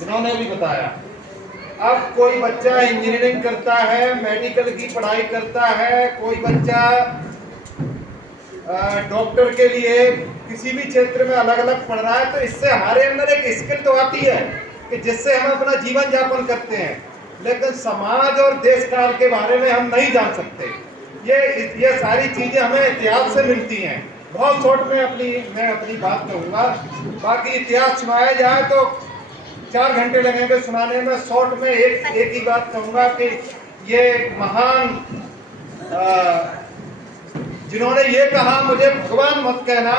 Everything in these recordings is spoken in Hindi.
जिन्होंने भी बताया। अब कोई बच्चा इंजीनियरिंग करता है, मेडिकल की पढ़ाई करता है, कोई बच्चा डॉक्टर के लिए किसी भी क्षेत्र में अलग अलग पढ़ रहा है, तो इससे हमारे अंदर एक स्किल तो आती है कि जिससे हम अपना जीवन यापन करते हैं, लेकिन समाज और देश काल के बारे में हम नहीं जान सकते। ये सारी चीजें हमें इतिहास से मिलती हैं। बहुत शॉर्ट में मैं अपनी बात कहूँगा, बाकी इतिहास सुनाया जाए तो 4 घंटे लगेंगे सुनाने में। शॉर्ट में एक ही बात कहूँगा कि ये महान जिन्होंने ये कहा, मुझे भगवान मत कहना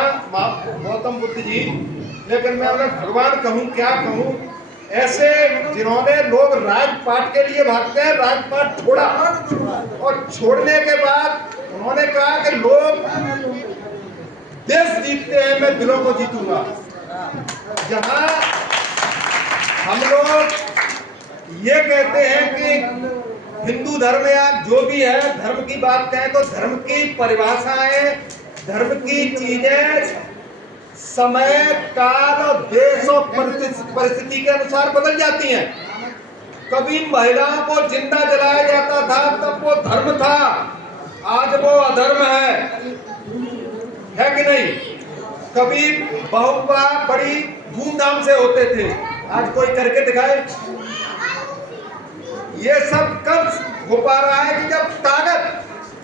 गौतम बुद्ध जी, लेकिन मैं अगर भगवान कहूँ क्या कहूँ, ऐसे जिन्होंने लोग राजपाट के लिए भागते हैं, राजपाट छोड़ा और छोड़ने के बाद उन्होंने कहा कि लोग देश जीतते हैं, मैं दिलों को जीतूंगा। जहां हम लोग ये कहते हैं कि हिंदू धर्म या जो भी है धर्म की बात कहें तो धर्म की परिभाषाएं, धर्म की चीजें समय काल और देश और परिस्थिति के अनुसार बदल जाती हैं। कभी महिलाओं को जिंदा जलाया जाता था तब वो धर्म था, आज वो अधर्म है कि नहीं। कभी बहुविवाह बड़ी धूमधाम से होते थे, आज कोई करके दिखाए। ये सब कब हो पा रहा है कि जब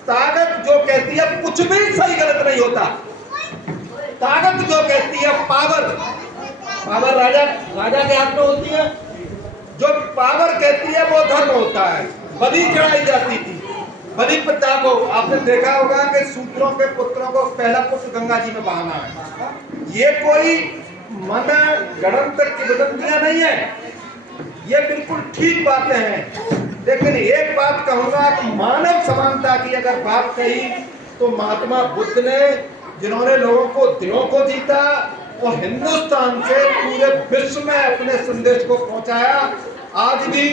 ताकत जो कहती है कुछ भी सही गलत नहीं होता। ताकत जो कहती है पावर राजा के हाथ में होती है। जो पावर कहती है वो धर्म होता है। बलि चढ़ाई जाती थी, बलि पिता को आपने देखा होगा कि सूत्रों के पुत्रों को पहला पुत्र गंगा जी में बहाना है। ये कोई मन गणतंत्र की किंवदंतियां नहीं है, ये बिल्कुल ठीक बातें हैं। लेकिन एक बात कहूंगा कि मानव समानता की अगर बात कही तो महात्मा बुद्ध ने, जिन्होंने लोगों को दिलों को जीता और हिंदुस्तान से पूरे विश्व में अपने संदेश को पहुंचाया। आज भी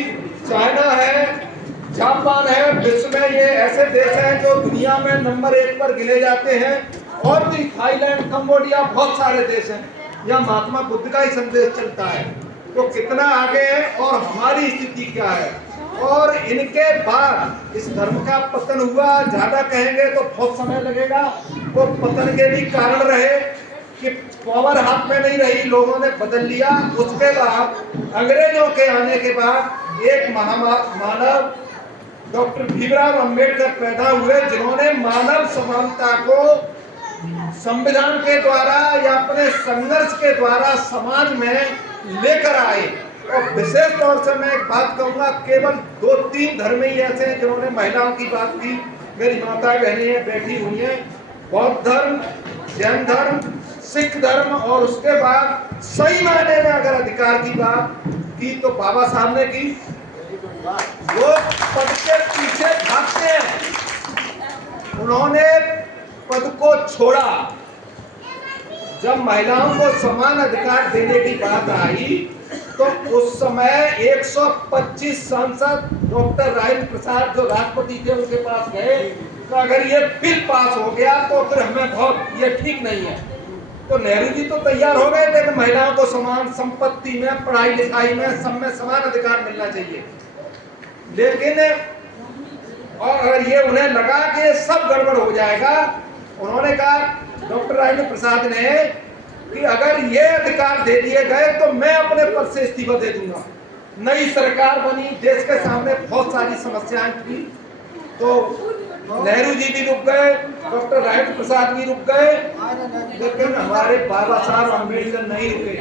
चाइना है, जापान है, विश्व में ये ऐसे देश हैं जो दुनिया में नंबर 1 पर गिने जाते हैं। और भी थाईलैंड, कंबोडिया, बहुत सारे देश हैं, यहाँ महात्मा बुद्ध का ही संदेश चलता है। तो कितना आगे है और हमारी स्थिति क्या है। और इनके बाद इस धर्म का पतन हुआ, ज्यादा कहेंगे तो बहुत समय लगेगा। वो पतन के भी कारण रहे कि पावर हाथ में नहीं रही, लोगों ने बदल लिया। उसके बाद अंग्रेजों के आने के बाद एक मानव डॉक्टर भीमराव अंबेडकर पैदा हुए, जिन्होंने मानव समानता को संविधान के द्वारा या अपने संघर्ष के द्वारा समाज में लेकर आए। और विशेष तौर से मैं एक बात कहूंगा, केवल 2-3 धर्म ही ऐसे हैं जिन्होंने महिलाओं की बात की। मेरी माता बहनें बैठी हुई हैं, बौद्ध धर्म, जैन धर्म, सिख धर्म, और उसके बाद सही मायने में अगर अधिकार की बात की तो बाबा साहब ने की। लोग पद के पीछे भागते हैं, उन्होंने पद को छोड़ा। जब महिलाओं को समान अधिकार देने की बात आई तो उस समय 125 सांसद डॉक्टर राजेंद्र प्रसाद जो राष्ट्रपति थे उनके पास गए, तो अगर ये बिल पास हो गया तो फिर हमें बहुत ये ठीक नहीं है। तो नेहरू जी तो तैयार हो गए थे कि महिलाओं को समान संपत्ति में, पढ़ाई लिखाई में, सब में समान अधिकार मिलना चाहिए। लेकिन और अगर ये उन्हें लगा कि सब गड़बड़ हो जाएगा, उन्होंने कहा डॉक्टर राजेंद्र प्रसाद ने कि अगर ये अधिकार दे दिए गए तो मैं अपने पद से इस्तीफा दे दूंगा। नई सरकार बनी, देश के सामने बहुत सारी समस्याएं थी, तो नेहरू जी भी रुक गए, डॉक्टर राजेंद्र प्रसाद भी रुक गए, लेकिन हमारे बाबा साहब अम्बेडकर नहीं रुके,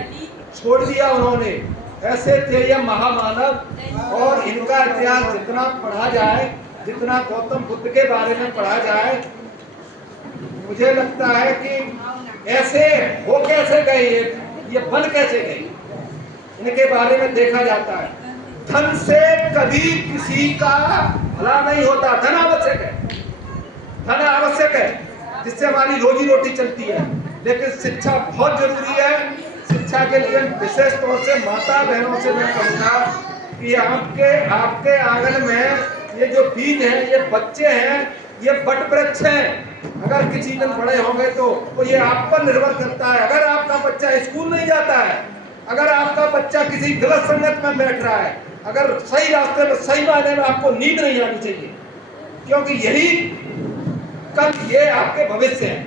छोड़ दिया उन्होंने। ऐसे थे ये महामानव। और इनका इतिहास जितना पढ़ा जाए, जितना गौतम बुद्ध के बारे में पढ़ा जाए, मुझे लगता है कि ऐसे हो कैसे गए, ये बन कैसे गए, इनके बारे में देखा जाता है। धन से कभी किसी का भला नहीं होता। धन आवश्यक है, धन आवश्यक है जिससे हमारी रोजी रोटी चलती है, लेकिन शिक्षा बहुत जरूरी है। शिक्षा के लिए विशेष तौर से माता बहनों से मैं कहूँगा कि आपके आंगन में ये जो बीज हैं, ये बच्चे हैं, ये बट वृक्ष हैं। अगर किसी दिन बड़े हो गए तो ये आप पर निर्भर करता है। अगर आपका बच्चा स्कूल नहीं जाता है, अगर आपका बच्चा किसी गलत संगत में बैठ रहा है, अगर सही रास्ते में सही मायने में आपको नींद नहीं आनी चाहिए, क्योंकि यही कल ये आपके भविष्य है।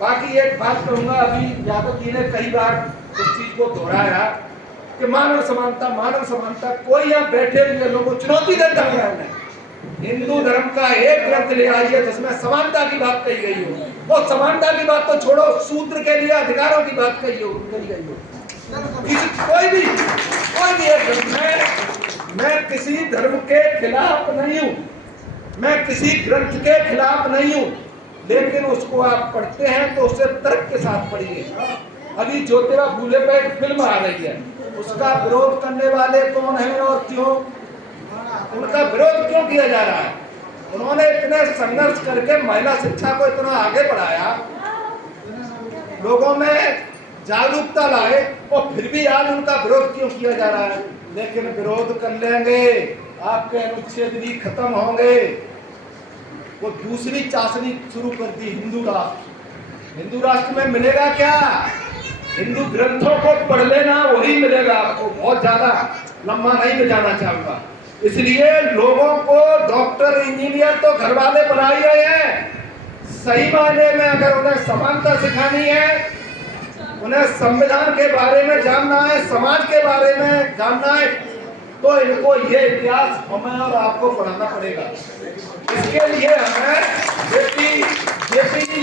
बाकी एक बात कहूंगा, अभी यादव जी ने कई बार इस चीज को दोहराया कि मानव समानता, मानव समानता। कोई यहाँ बैठे हुए लोगों को चुनौती देता है, हिंदू धर्म का एक ग्रंथ ले आइए जिसमें समानता की बात कही गई हो। वो समानता की बात तो छोड़ो, शूद्र के लिए अधिकारों की बात कही गई हो। कोई भी एक, मैं किसी धर्म के खिलाफ नहीं हूं, मैं किसी ग्रंथ के खिलाफ नहीं हूं, लेकिन उसको आप पढ़ते हैं तो उसे तर्क के साथ पढ़िए। अभी ज्योतिबा फूले पे एक फिल्म आ रही है, उसका विरोध करने वाले कौन है और क्यों, उनका विरोध क्यों किया जा रहा है? उन्होंने इतने संघर्ष करके महिला शिक्षा को इतना आगे बढ़ाया, लोगों में जागरूकता लाए, और फिर भी आज उनका विरोध क्यों किया जा रहा है? लेकिन विरोध कर लेंगे, आपके अनुच्छेद भी खत्म होंगे। वो दूसरी चाशनी शुरू कर दी, हिंदू राष्ट्र। हिंदू राष्ट्र में मिलेगा क्या? हिंदू ग्रंथों को पढ़ लेना, वही मिलेगा आपको। बहुत ज्यादा लंबा नहीं में जाना चाहूंगा, इसलिए लोगों को डॉक्टर इंजीनियर तो घर वाले बना ही रहे हैं। सही मायने में अगर उन्हें समानता सिखानी है, उन्हें संविधान के बारे में जानना है, समाज के बारे में जानना है, तो इनको ये इतिहास हमें और आपको पढ़ाना पड़ेगा। इसके लिए हमें जेपी